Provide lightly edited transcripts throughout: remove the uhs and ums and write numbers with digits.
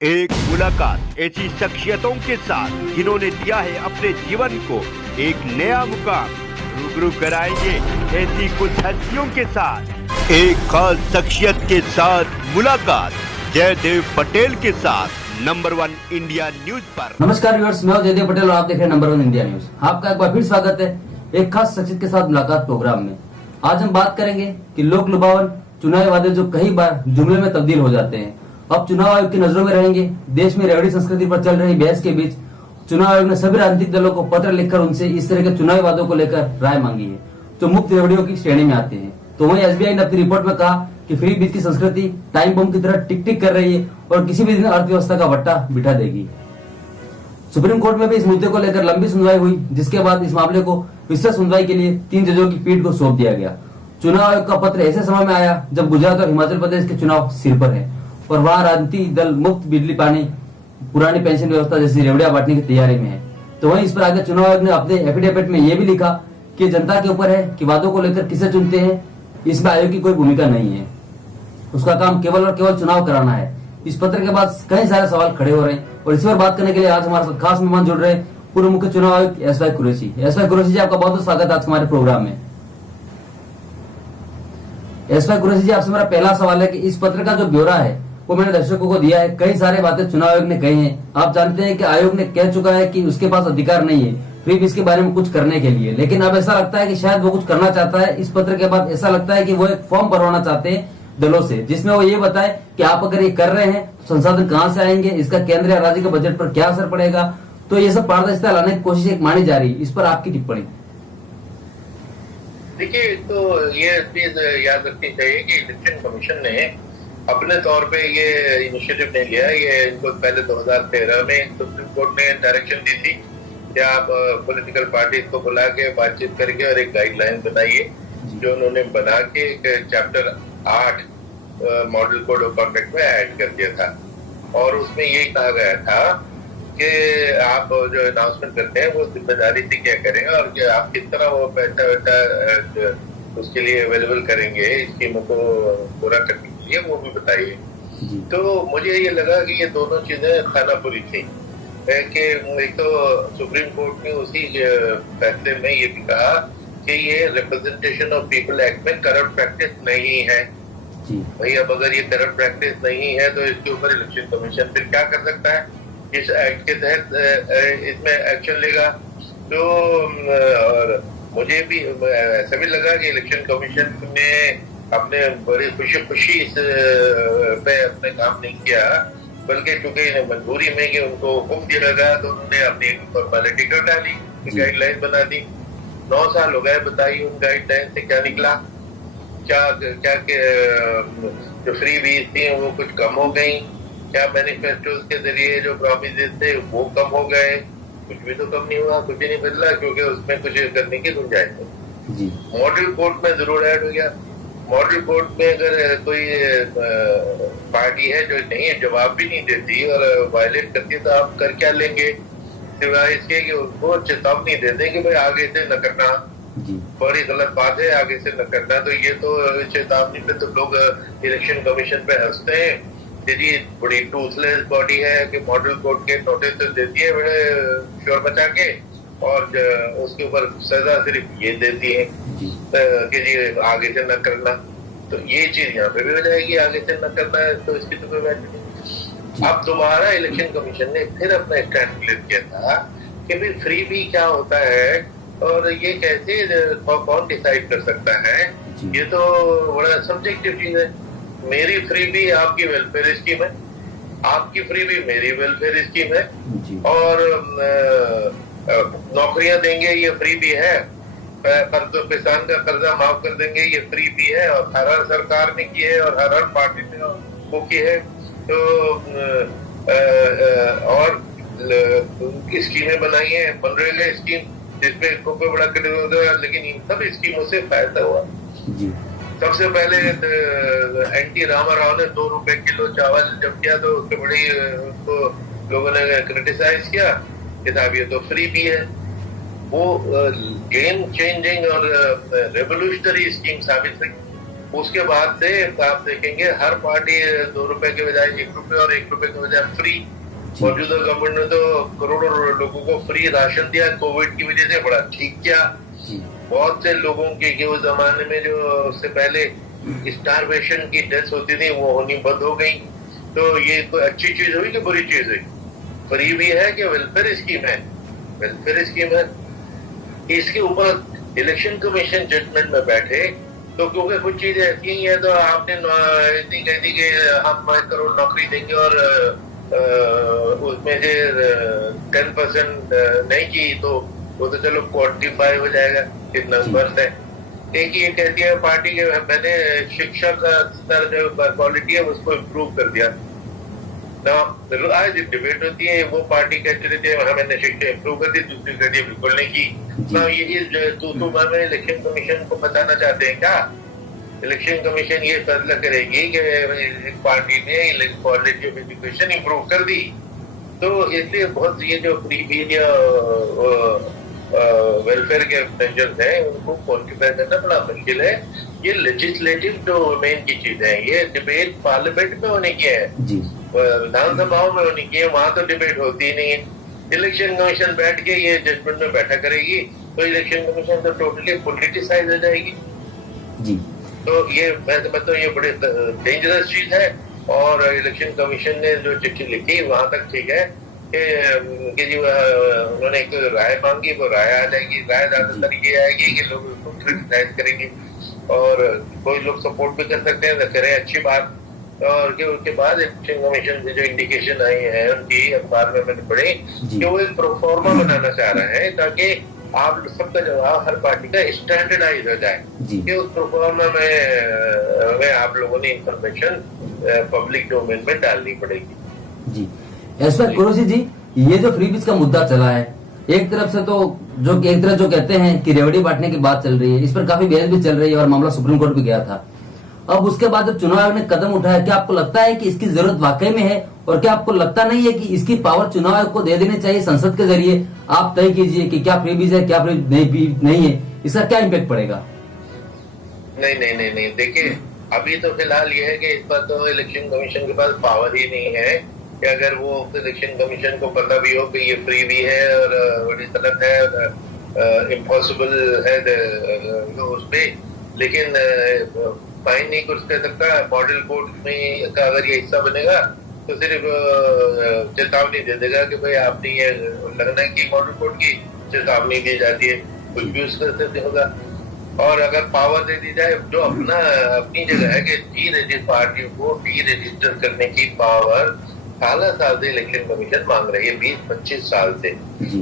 एक मुलाकात ऐसी शख्सियतों के साथ जिन्होंने दिया है अपने जीवन को एक नया मुकाम। रूबरू कराएंगे ऐसी कुछ हस्तियों के साथ एक खास शख्सियत के साथ मुलाकात जयदेव पटेल के साथ नंबर 1 इंडिया न्यूज पर। नमस्कार व्यूअर्स, मैं जयदेव पटेल और आप देख रहे हैं नंबर 1 इंडिया न्यूज। आपका एक बार फिर स्वागत है एक खास शख्सियत के साथ मुलाकात प्रोग्राम में। आज हम बात करेंगे कि लोक लुभावन चुनावी वादे जो कई बार जुमले में तब्दील हो जाते हैं, अब चुनाव आयोग की नजरों में रहेंगे। देश में रेवड़ी संस्कृति पर चल रही बहस के बीच चुनाव आयोग ने सभी राजनीतिक दलों को पत्र लिखकर उनसे इस तरह के चुनावी वादों को लेकर राय मांगी है जो मुक्त रेवड़ियों की श्रेणी में आते हैं। तो वहीं एसबीआई ने अपनी रिपोर्ट में कहा कि फ्री बीज की संस्कृति टाइम बम की तरह टिक टिक कर रही है और किसी भी दिन अर्थव्यवस्था का भट्टा बिठा देगी। सुप्रीम कोर्ट में भी इस मुद्दे को लेकर लंबी सुनवाई हुई, जिसके बाद इस मामले को विस्तृत सुनवाई के लिए 3 जजों की पीठ को सौंप दिया गया। चुनाव आयोग का पत्र ऐसे समय में आया जब गुजरात और हिमाचल प्रदेश के चुनाव सिर पर है और वहां राजनीतिक दल मुफ्त बिजली पानी, पुरानी पेंशन व्यवस्था जैसी रेवड़ियां बांटने की तैयारी में है। तो वहीं इस पर आगे चुनाव आयोग ने अपने एफिडेविट में यह भी लिखा कि जनता के ऊपर है कि वादों को लेकर किसे चुनते हैं, इसमें आयोग की कोई भूमिका नहीं है। उसका काम केवल और केवल चुनाव कराना है। इस पत्र के बाद कई सारे सवाल खड़े हो रहे हैं और इसी पर बात करने के लिए आज हमारे साथ खास मेहमान जुड़ रहे हैं पूर्व मुख्य चुनाव आयुक्त एसवाई कुरैशी। एसवाई कुरैशी जी, आपका बहुत बहुत स्वागत आज हमारे प्रोग्राम में। एसवाई कुरैशी जी, आपसे मेरा पहला सवाल है कि इस पत्र का जो ब्यौरा है वो मैंने दर्शकों को दिया है। कई सारे बातें चुनाव आयोग ने कही हैं। आप जानते हैं कि आयोग ने कह चुका है कि उसके पास अधिकार नहीं है फ्री बीज के बारे में कुछ करने के लिए, लेकिन अब ऐसा लगता है कि शायद वो कुछ करना चाहता है। इस पत्र के बाद ऐसा लगता है कि वो एक फॉर्म भरवाना चाहते हैं दलों से, जिसमें वो ये बताए कि आप अगर ये कर रहे हैं तो संसाधन कहां से आएंगे, इसका केंद्र या राज्य के बजट पर क्या असर पड़ेगा। तो ये सब पारदर्शिता लाने की कोशिश एक मानी जा रही है। इस पर आपकी टिप्पणी। देखिए, तो ये चीज याद रखनी चाहिए कि इलेक्शन कमीशन ने अपने तौर पे ये इनिशिएटिव नहीं लिया। ये इनको पहले 2013 में सुप्रीम कोर्ट ने डायरेक्शन दी थी कि आप पॉलिटिकल पार्टी को बुला के बातचीत करके और एक गाइडलाइन बनाइए, जो उन्होंने बना के chapter 8 model code of conduct में ऐड कर दिया था। और उसमें ये कहा गया था कि आप जो अनाउंसमेंट करते हैं वो जिम्मेदारी से क्या करेंगे और कि आप किस तरह वो पैसा वैसा उसके लिए अवेलेबल करेंगे स्कीमों को पूरा करने के लिए, वो भी बताइए। तो मुझे ये लगा कि ये दोनों चीजें खानापुरी थी कि एक तो सुप्रीम कोर्ट ने उसी फैसले में ये भी कहा कि ये रिप्रेजेंटेशन ऑफ पीपल एक्ट में करप्ट प्रैक्टिस नहीं है। भाई, अब अगर ये करप्ट प्रैक्टिस नहीं है तो इसके ऊपर इलेक्शन कमीशन फिर क्या कर सकता है? इस एक्ट के तहत इसमें एक्शन लेगा। तो और मुझे भी ऐसा भी लगा कि इलेक्शन कमीशन ने अपने बड़ी खुशी इस पे अपने काम नहीं किया, बल्कि चूंकि मजबूरी में कि उनको हुक्म दिया गया तो उन्होंने अपनी फॉर्मेलिटी कर डाली, गाइडलाइन बना दी। 9 साल हो गए, बताइए उन गाइडलाइन से क्या निकला? क्या जो फ्री बीज थी वो कुछ कम हो गई? क्या मैनिफेस्टोज के जरिए जो प्रॉमिसेस थे वो कम हो गए? कुछ भी तो कम नहीं हुआ, कुछ भी नहीं बदला, क्योंकि उसमें कुछ करने की गुंजाइश नहीं। मॉडल कोर्ट में जरूर ऐड हो गया। मॉडल कोर्ट में अगर कोई पार्टी है जो नहीं जवाब भी नहीं देती और वायलेट करती है तो आप कर क्या लेंगे, सिवाय इसके कि उनको चेतावनी दे दें कि भाई आगे से न करना, बड़ी गलत बात है, आगे से न करना। तो ये तो चेतावनी पे तो लोग इलेक्शन कमीशन पे हंसते हैं कि जी बड़ी टूथलेस बॉडी है कि मॉडल कोर्ट के नोटिस तो देती है बड़े शोर बचा के और उसके ऊपर सजा सिर्फ ये देती है कि जी आगे से न करना। तो ये चीज यहाँ पे भी हो जाएगी, आगे से न करना है तो इसकी तो कोई वैल्यू नहीं। अब दोबारा इलेक्शन कमीशन ने फिर अपना स्टैंड क्लियर किया था कि भाई फ्री भी क्या होता है और ये कैसे कौन डिसाइड कर सकता है? ये तो बड़ा सब्जेक्टिव चीज है। मेरी फ्री भी आपकी वेलफेयर स्कीम है, आपकी फ्री भी मेरी वेलफेयर स्कीम है, और नौकरियां देंगे ये फ्री भी है, किसान का कर्जा माफ कर देंगे ये फ्री भी है, और हर सरकार ने की है और हर पार्टी ने वो की है। तो और स्कीमें बनाई है, मनरेगा स्कीम जिसमें कोई बड़ा क्रिटिसिज्म, लेकिन इन सब स्कीमों से फायदा हुआ। सबसे पहले एनटी रामाराव ने 2 रुपए किलो चावल जब किया तो उसके बड़ी उसको लोगों ने क्रिटिसाइज किया कि साहब ये तो फ्री भी है। वो गेम चेंजिंग और रेवोल्यूशनरी स्कीम साबित हुई। उसके बाद से आप देखेंगे हर पार्टी 2 रुपए के बजाय 1 रुपए और 1 रुपए के बजाय फ्री। मौजूदा गवर्नमेंट ने तो करोड़ों लोगों को फ्री राशन दिया कोविड की वजह से, बड़ा ठीक किया। बहुत से लोगों के उस जमाने में जो उससे पहले स्टारवेशन की डेथ होती थी वो होनी बंद हो गई। तो ये कोई अच्छी चीज हुई कि बुरी चीज हुई? फ्री भी है कि वेलफेयर स्कीम है? वेलफेयर स्कीम है। इसके ऊपर इलेक्शन कमीशन जजमेंट में बैठे तो क्योंकि कुछ चीजें ऐसी ही है तो आपने इतनी कह दी कि हम 5 करोड़ नौकरी देंगे और उसमें से 10% नहीं की तो वो तो चलो 45 हो जाएगा, कितना वर्ष है। एक ये कहती है पार्टी के मैंने शिक्षा का स्तर जो क्वालिटी है उसको इम्प्रूव कर दिया। आज डिबेट होती है, वो पार्टी कहती रहती है मैंने शिक्षा इम्प्रूव कर दी, दूसरी कहती है बिल्कुल नहीं की। ना ये में इलेक्शन कमीशन को बताना चाहते हैं क्या? इलेक्शन कमीशन ये फैसला करेगी कि एक पार्टी ने क्वालिटी ऑफ एजुकेशन इम्प्रूव कर दी, तो इसलिए बहुत ये जो फ्री बीज या वेलफेयर के मेजर्स हैं उनको क्वान्टिफाई करना बड़ा मुश्किल है। ये लेजिस्लेटिव डोमेन की चीज है, ये डिबेट पार्लियामेंट में होने की है, विधानसभाओं में होने की है, वहां तो डिबेट होती नहीं है। इलेक्शन कमीशन बैठ के ये जजमेंट में बैठा करेगी तो इलेक्शन कमीशन तो टोटली पॉलिटिसाइज हो जाएगी जी। तो ये मैं समझता हूँ ये बड़ी डेंजरस चीज है। और इलेक्शन कमीशन ने जो चिट्ठी लिखी वहां तक ठीक है कि जी उन्होंने एक राय मांगी, वो राय आ जाएगी। राय ज्यादातर ये आएगी कि लोग उसको क्रिटिसाइज करेंगे और कोई लोग सपोर्ट भी कर सकते हैं, करें, अच्छी बात। और उसके बाद इलेक्शन कमीशन से जो इंडिकेशन आई है उनकी अखबार में मैंने पढ़ी कि वो एक प्रोफॉर्मा बनाना चाह रहे हैं ताकि आप सबका जवाब हर पार्टी का स्टैंडर्डाइज हो जाए कि उस प्रोफॉर्मा में आप लोगों ने इंफॉर्मेशन पब्लिक डोमेन में डालनी पड़ेगी जी। एसपी कुरैशी जी, ये जो फ्री बीज का मुद्दा चला है, एक तरफ से तो एक तरफ जो कहते हैं कि रेवड़ी बांटने की बात चल रही है, इस पर काफी बहस भी चल रही है और मामला सुप्रीम कोर्ट भी गया था। अब उसके बाद जब चुनाव आयोग ने कदम उठाया, क्या आपको लगता है कि इसकी जरूरत वाकई में है और क्या आपको लगता नहीं है कि इसकी पावर चुनाव आयोग को दे देनी चाहिए? संसद के जरिए आप तय कीजिए कि क्या फ्री बीज है, क्या फ्री नहीं है, इसका क्या इम्पैक्ट पड़ेगा? नहीं, देखिए अभी तो फिलहाल ये है कि इस पर तो इलेक्शन कमीशन के पास पावर ही नहीं है कि अगर वो इलेक्शन कमीशन को पता भी हो कि ये फ्री भी है और बड़ी गलत है और इम्पॉसिबल है उस पे, लेकिन फाइन नहीं कुछ कर सकता। मॉडल कोर्ट में का अगर ये हिस्सा बनेगा तो सिर्फ चेतावनी दे देगा कि भाई आपने ये उल्लंघना की, मॉडल कोर्ट की चेतावनी दी जाती है, कुछ भी उसका होगा। और अगर पावर दे दी जाए जो अपनी जगह है कि डी रजिस्टर पार्टियों को डी रजिस्टर करने की पावर साल से इलेक्शन कमीशन मांग रही है, 20-25 साल से।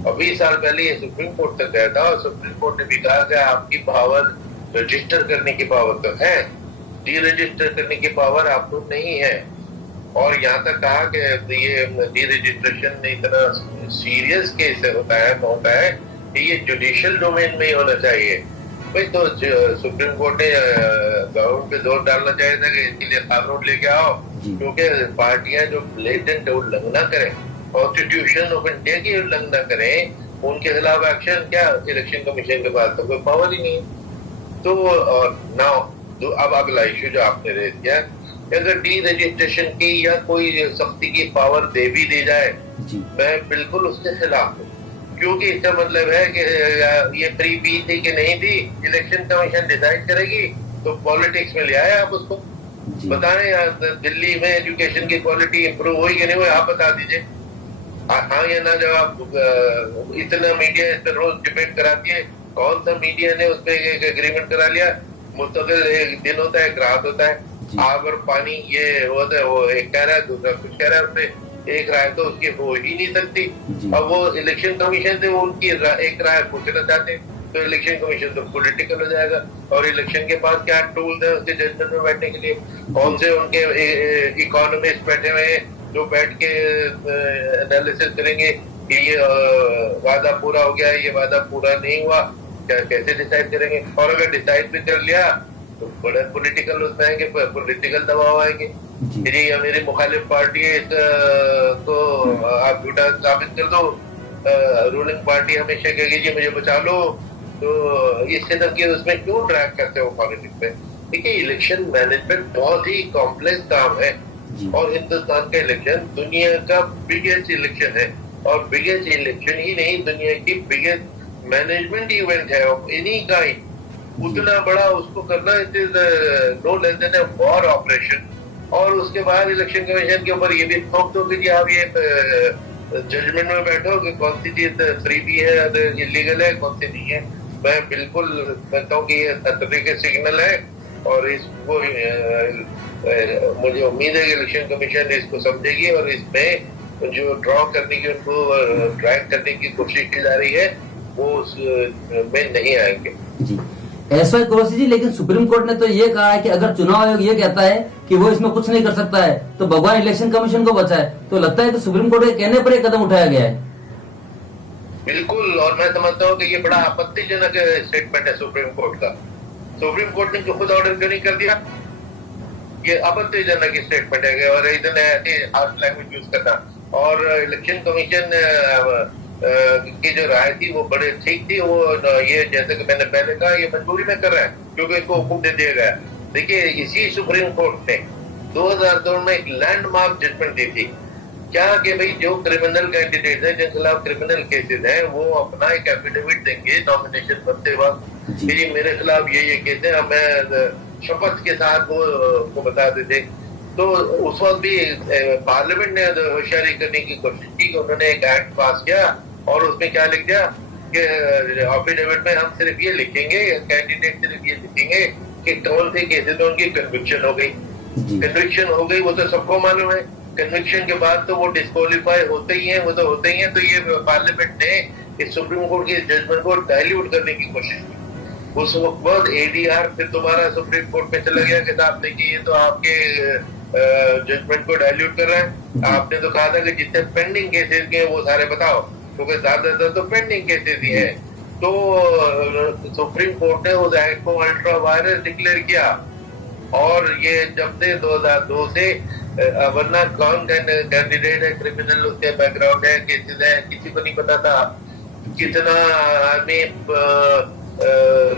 और 20 साल पहले ये सुप्रीम कोर्ट तक गया था और सुप्रीम कोर्ट ने भी कहा कि आपकी पावर रजिस्टर करने की पावर तो है, डी रजिस्टर करने की पावर आपको नहीं है। और यहाँ तक कहा कि ये डी रजिस्ट्रेशन इतना सीरियस केस होता है कि ये जुडिशियल डोमेन में ही होना चाहिए। भाई तो सुप्रीम कोर्ट ने गवर्नमेंट पे जोर डालना चाहिए था कि इसके लिए कानून लेके आओ, क्योंकि पार्टियां जो ब्लेटेंट उल्लंघना करें, कॉन्स्टिट्यूशन ऑफ इंडिया की उल्लंघना करें, उनके खिलाफ एक्शन क्या इलेक्शन कमीशन के पास तो कोई पावर ही नहीं। तो नाउ जो अब अगला इश्यू जो आपने रेज किया, अगर डी रजिस्ट्रेशन की या कोई सख्ती की पावर दे भी दी जाए, मैं बिल्कुल उसके खिलाफ हूँ, क्योंकि इसका मतलब है कि ये फ्री बीज थी कि नहीं थी, इलेक्शन कमीशन डिसाइड करेगी। तो पॉलिटिक्स में ले आए आप उसको, बताएं दिल्ली में एजुकेशन की क्वालिटी इंप्रूव हुई कि नहीं हुई, आप बता दीजिए हाँ या ना। जब आप इतना मीडिया इस पर रोज डिबेट कराती है, कौन सा मीडिया ने उस पर एक एग्रीमेंट करा लिया? मुस्तकिल एक दिन होता है, एक रात होता है, आग और पानी ये होता है, वो एक कह रहा है दूसरा कुछ कह रहा है, उसमें एक राय तो उसकी हो ही नहीं सकती। अब वो इलेक्शन कमीशन से वो उनकी एक राय पूछना चाहते हैं तो इलेक्शन कमीशन तो पॉलिटिकल हो जाएगा। और इलेक्शन के पास क्या टूल्स है उसके जजमेंट में बैठने के लिए? कौन से उनके इकोनॉमिस्ट बैठे हुए हैं जो बैठ के एनालिसिस करेंगे कि ये वादा पूरा हो गया, ये वादा पूरा नहीं हुआ, क्या कैसे डिसाइड करेंगे? और अगर डिसाइड भी कर लिया तो बड़ा पॉलिटिकल उसमें आएंगे, पॉलिटिकल दबाव आएंगे। फिर ये मेरी मुखालिफ पार्टी है, इसको आप झूठा साबित कर दो, रूलिंग पार्टी हमेशा कहेगी जी मुझे बचा लो। तो इस किस्म के उसमें क्यों ड्रैग करते हो पॉलिटिक्स में? देखिए, इलेक्शन मैनेजमेंट बहुत ही कॉम्प्लेक्स काम है जी। और हिंदुस्तान का इलेक्शन दुनिया का बिगेस्ट इलेक्शन है और बिगेस्ट इलेक्शन ही नहीं, दुनिया की बिगेस्ट मैनेजमेंट इवेंट है ऑफ एनी काइंड। उतना बड़ा उसको करना, it is no less than a war operation. और उसके बाद इलेक्शन कमीशन के ऊपर ये भी थोप दो कि जी आप ये जजमेंट में बैठो कि कौन सी चीज फ्री भी है, इलीगल है, कौन सी नहीं है। मैं बिल्कुल कहता हूँ कि ये खतरे के सिग्नल है और इसको मुझे उम्मीद है कि इलेक्शन कमीशन इसको समझेगी और इसमें जो ड्रॉ करने की, उनको ड्रैग करने की कोशिश की जा रही है वो उसमें नहीं आएंगे। जी एसवाई कुरैशी जी, लेकिन सुप्रीम कोर्ट ने तो ये कहा है कि अगर चुनाव आयोग ये कहता है कि वो इसमें कुछ नहीं कर सकता है तो भगवान इलेक्शन कमीशन को बचाए। तो लगता है कि सुप्रीम कोर्ट के कहने पर एक कदम उठाया गया है। बिल्कुल, और मैं समझता हूँ कि ये बड़ा आपत्तिजनक स्टेटमेंट है सुप्रीम कोर्ट का। सुप्रीम कोर्ट ने खुद ऑर्डर क्यों नहीं कर दिया? ये आपत्तिजनक स्टेटमेंट है और इधर ऐसे हार्श लैंग्वेज यूज करना। और इलेक्शन कमीशन की जो राय थी वो बड़े ठीक थी। वो ये जैसे कि मैंने पहले कहा, ये मजबूरी में कर रहा है क्योंकि इसको हुक्म दे दिया गया। देखिए, इसी सुप्रीम कोर्ट ने 2002 में एक लैंडमार्क जजमेंट दी थी क्या कि भाई जो क्रिमिनल कैंडिडेट है, जिनके खिलाफ क्रिमिनल केसेस हैं, वो अपना एक एफिडेविट देंगे नॉमिनेशन बनते वक्त कि मेरे खिलाफ ये केस है, मैं शपथ के साथ वो बता देते। तो उस वक्त भी पार्लियामेंट ने होशियारी करने की कोशिश की कि उन्होंने एक एक्ट पास किया और उसमें क्या लिख दिया कि एफिडेविट में हम सिर्फ ये लिखेंगे, कैंडिडेट सिर्फ ये लिखेंगे कि कौन से केसेस में उनकी कन्विक्शन हो गई। कन्विक्शन हो गई वो तो सबको मालूम है। कन्विक्शन के बाद तो वो डिस्क्वालीफाई होते ही हैं, वो तो होते ही हैं। तो ये पार्लियामेंट ने इस सुप्रीम कोर्ट के जजमेंट को डाइल्यूट करने की कोशिश की। उस वक्त एडीआर फिर दोबारा सुप्रीम कोर्ट में चला गया कि साहब देखिए, ये तो आपके जजमेंट को डाइल्यूट कर रहे हैं। आपने तो कहा था कि जितने पेंडिंग केसेस के वो सारे बताओ, क्योंकि ज्यादातर तो पेंडिंग केसेस ही है। तो सुप्रीम कोर्ट ने उस एक्ट को अल्ट्रा वायरस डिक्लेयर किया और ये जब से 2002 से वरना कौन कैंडिडेट है, क्रिमिनल उसके बैकग्राउंड है, केसेस है, किसी को नहीं पता था। कितना आदमी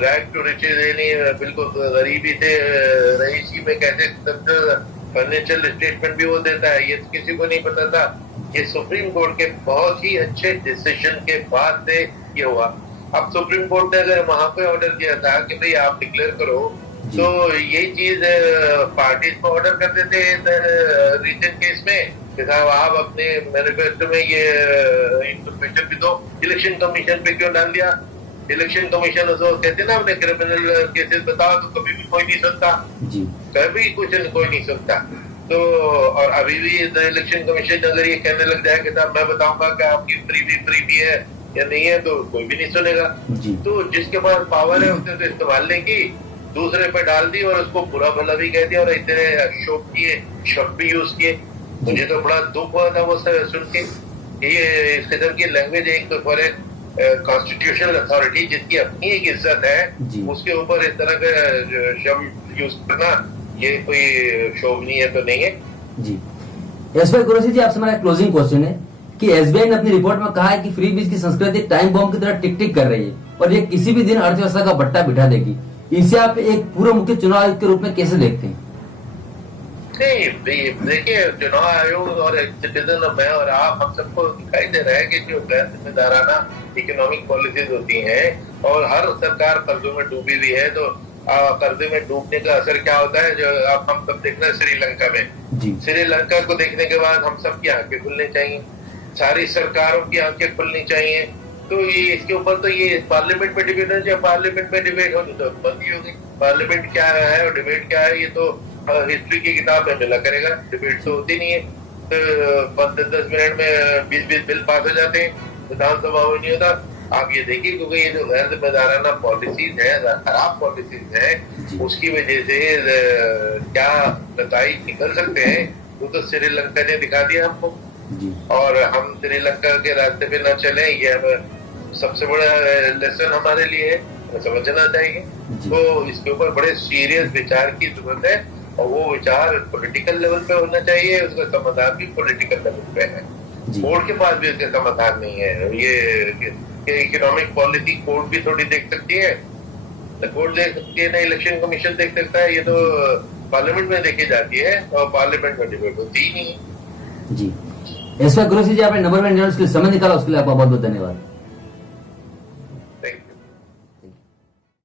रैग टू रिचेज, यानी बिल्कुल गरीबी से रईसी में कैसे फाइनेंशियल स्टेटमेंट भी वो देता है, ये किसी को नहीं पता था। ये सुप्रीम कोर्ट के बहुत ही अच्छे डिसीजन के बाद से ये हुआ। अब सुप्रीम कोर्ट ने अगर वहां पे ऑर्डर दिया था कि भाई आप डिक्लेयर करो, तो यही चीज पार्टीज को ऑर्डर कर देते रीजन केस में कि साहब आप अपने मैनिफेस्टो में ये इंफॉर्मेशन भी दो। इलेक्शन कमीशन पे क्यों डाल दिया? इलेक्शन कमीशन उसको कहते हैं ना, अपने क्रिमिनल केसेस बताओ, तो कभी भी कोई नहीं सुनता, कभी कुछ कोई नहीं सुनता। तो और अभी भी इलेक्शन कमीशन अगर ये कहने लग जाए कि साहब मैं बताऊंगा कि आपकी फ्री भी है या नहीं है, तो कोई भी नहीं सुनेगा। तो जिसके पास पावर है उसने तो इस्तेमाल नहीं की, दूसरे पे डाल दी और उसको बुरा भला भी कह दिया और इतने शोक किए, शब्द भी यूज किए। मुझे तो बड़ा दुख हुआ था वो सुन के। ये इस किस्म की लैंग्वेज, एक तो फॉर कॉन्स्टिट्यूशनल अथॉरिटी जिसकी अपनी एक इज्जत है, उसके ऊपर इस तरह का शब्द यूज करना, ये कोई शोभनीय तो नहीं है। जी एसवाई कुरैशी जी, आपसे हमारा क्लोजिंग क्वेश्चन है कि एसबीआई ने अपनी रिपोर्ट में कहा है कि फ्री बीज की संस्कृति टाइम बॉम्ब की तरह टिक टिक कर रही है और ये किसी भी दिन अर्थव्यवस्था का भट्टा बिठा देगी। इसे आप एक पूर्व मुख्य चुनाव आयोग के रूप में कैसे देखते हैं? नहीं, देखिए, चुनाव आयोग और सिटीजन, मैं और आप, हम सबको दिखाई दे रहा है कि जो गैर जिम्मेदाराना इकोनॉमिक पॉलिसीज होती हैं और हर सरकार कर्जों में डूबी हुई है, तो कर्जे में डूबने का असर क्या होता है, जो आप हम सब देख रहे हैं श्रीलंका में। श्रीलंका को देखने के बाद हम सब की आंखें खुलनी चाहिए, सारी सरकारों की आंखें खुलनी चाहिए। तो ये इसके ऊपर तो ये पार्लियामेंट में डिबेट है, पार्लियामेंट में डिबेट होनी तो बंद ही होगी। पार्लियामेंट क्या है और डिबेट क्या है, ये तो हिस्ट्री की किताब में मिला करेगा। डिबेट तो होती नहीं है, तो 10 मिनट में 20 बिल पास हो जाते हैं, विधानसभा में नहीं होता। आप ये देखिए, क्योंकि ये जो गैर जिम्मेदाराना पॉलिसीज है, खराब पॉलिसीज है, उसकी वजह से क्या नतीजे निकल सकते हैं वो तो श्रीलंका ने दिखा दिया हमको। और हम श्रीलंका के रास्ते पे न चले, ये हमें सबसे बड़ा लेसन हमारे लिए है, समझना चाहिए। तो इसके ऊपर बड़े सीरियस विचार की जरूरत है और वो विचार पॉलिटिकल लेवल पे होना चाहिए, उसका समाधान भी पॉलिटिकल लेवल पे है। कोर्ट के पास भी उसका समाधान नहीं है। ये इकोनॉमिक पॉलिसी कोर्ट भी थोड़ी देख सकती है, न कोर्ट देख सकती है, न इलेक्शन कमीशन देख सकता है। ये तो पार्लियामेंट में देखी जाती है और पार्लियामेंट में डिबेट होती ही नहीं है। जी, एसवाई गुरुजी जी, आपने नंबर वन न्यूज के लिए समय निकाला, उसके लिए आपका बहुत बहुत धन्यवाद। Thank you.